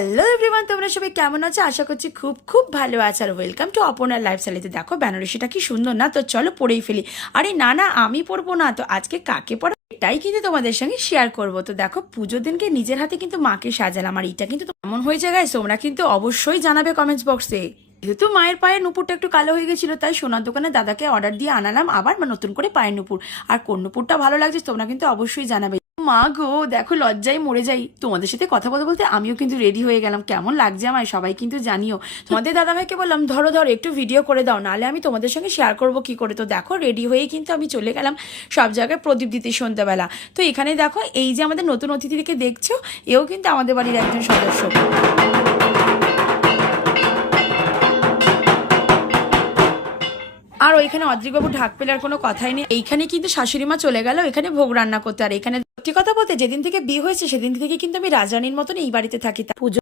Hello everyone, তোমরা সবাই কেমন আছো? আশা করছি খুব খুব ভালো আছে। আর ওয়েলকাম টু অপর্ণার লাইফস্টাইলে। দেখো বেনারসিটা কি সুন্দর না? তো চলো পরেই ফেলি। আরে না না, আমি পরবো না তো। আজকে কাকে পরা এটাই কিন্তু তোমাদের সঙ্গে শেয়ার করব। তো দেখো পুজোর দিনকে নিজের হাতে কিন্তু মাকে সাজালাম। আর এটা কিন্তু এমন হয়েছে গাইস, তোমরা কিন্তু অবশ্যই জানাবে কমেন্টস বক্সে। যেহেতু মায়ের পায়ের নুপুরটা একটু কালো হয়ে গেছিলো, তাই সোনার দোকানে দাদাকে অর্ডার দিয়ে আনালাম আবার নতুন করে পায়ের নুপুর। আর কোন নুপুরটা ভালো লাগছে তোমরা কিন্তু অবশ্যই জানাবে। মা গো, দেখো লজ্জায় মরে যাই। তোমাদের সাথে কথা বলতে বলতে আমিও কিন্তু রেডি হয়ে গেলাম। কেমন লাগছে আমায় সবাই কিন্তু জানিও। তোমাদের দাদাভাইকে বললাম ধরো ধরো একটু ভিডিও করে দাও, নাহলে আমি তোমাদের সঙ্গে শেয়ার করবো কি করে। তো দেখো রেডি হয়েই কিন্তু আমি চলে গেলাম সব জায়গায় প্রদীপ দিতে সন্ধ্যাবেলা। তো এখানে দেখো এই যে আমাদের নতুন অতিথিকে দেখছো, এও কিন্তু আমাদের বাড়ির একজন সদস্য। আর ওইখানে অদ্রিকবাবু ঢাক পেলে আর কোনো কথাই নেই। এইখানে কিন্তু শাশুড়ি মা চলে গেল এখানে ভোগ রান্না করতে। আর এখানে সত্যি কথা বলতে যেদিন থেকে বিয়ে হয়েছে সেদিন থেকে কিন্তু আমি রাজরানীর মতন এই বাড়িতে থাকি। পুজো